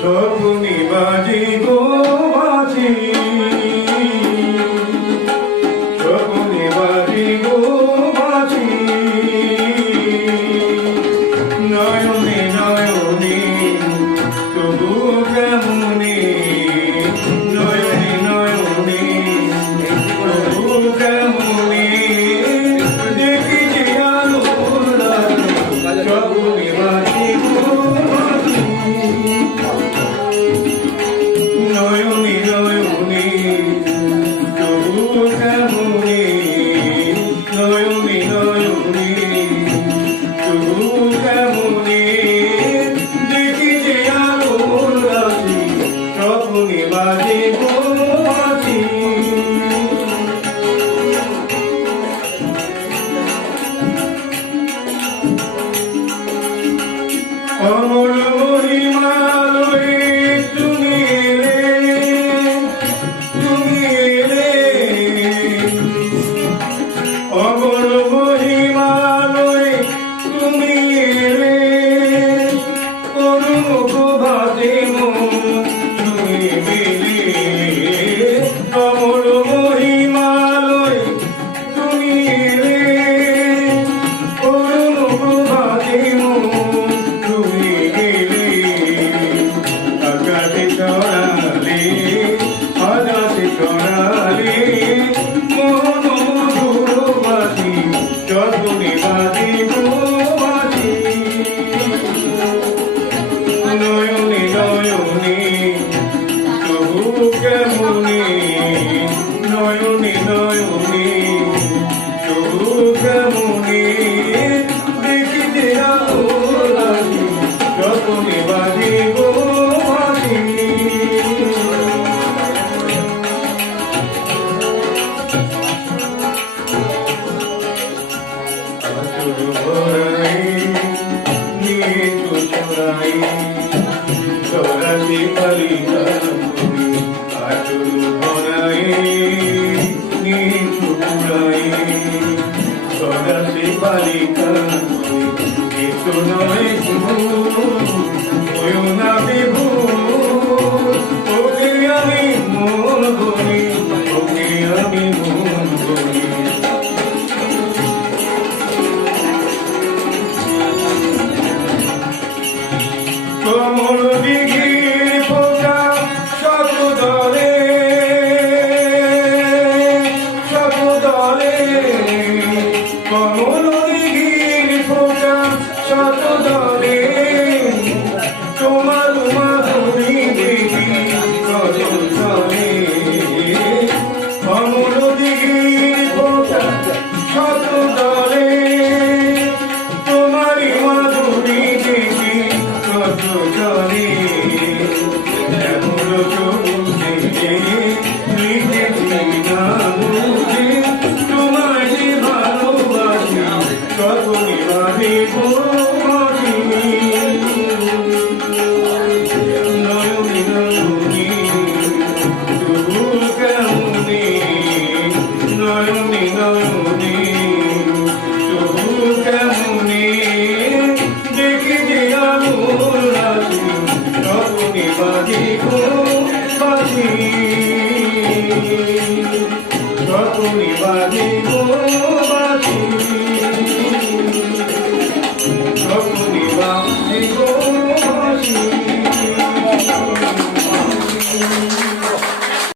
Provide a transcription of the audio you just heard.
স্বপ্নে বাজে গো বাজে, স্বপ্নে বাজে গো বাজে, নয়নে নয়নে তবু কেমনে, নয়নে নয়নে তবু কেমনে, দেখি যে আলো স্বপ্নে বাজে গো বাজে, নয়নে নয়নে তবু কেমনে, নয়নে নয়নে তবু কেমনে, দেখি যে আলোর রাশি স্বপ্নে বাজে গো বাজে। অমর মহিমালয়ে তুমি এলে, তুমি এলে, অমর মহিমালয়ে তুমি এলে, করুণ প্রভাতে তুমি এলে, অমর মহিমালয়ে তুমি এলে, করুণ প্রভাতে তুমি গেলে, আকাশে ছড়ালে, আকাশে ছড়ালে, মন মধুর বাসি যতনে বাজে গো বাজে, নয়নে নয়নে তবু কেমনে, নয়নে নয়নে তবু কেমনে, দেখি যে আলোর রাশি স্বপ্নে বাজে গো বাজে। আঁচল ভরাই নিয়ে তো চড়াই, চড়াতে পারি তারপরে, আঁচল ভরাই নিয়ে তো চড়াই, চড়াতে পারি তারপরে, এসো নয় ভুল না বিভু, ওকে আমি মন বলি, ওকে আমি মন বলি। কমল দিঘির ফোঁটা শত দলে, শত দলে, কমল দিঘির ফোঁটা শত দলে, তোমার মাধুরী দেখি কত চলে, কমল দিঘির ফোঁটা শত দলে, তোমারই মাধুরী দেখি কত চলে, এমন চোখে লিখেছি না বুঝে, তোমায় যে ভালোবাসি স্বপ্নে বাজে গো বাজে, নয়নে নয়নে তবু কেমনে, নয়নে নয়নে তবু কেমনে, দেখি যে আলোর রাশি স্বপ্নে বাজে গো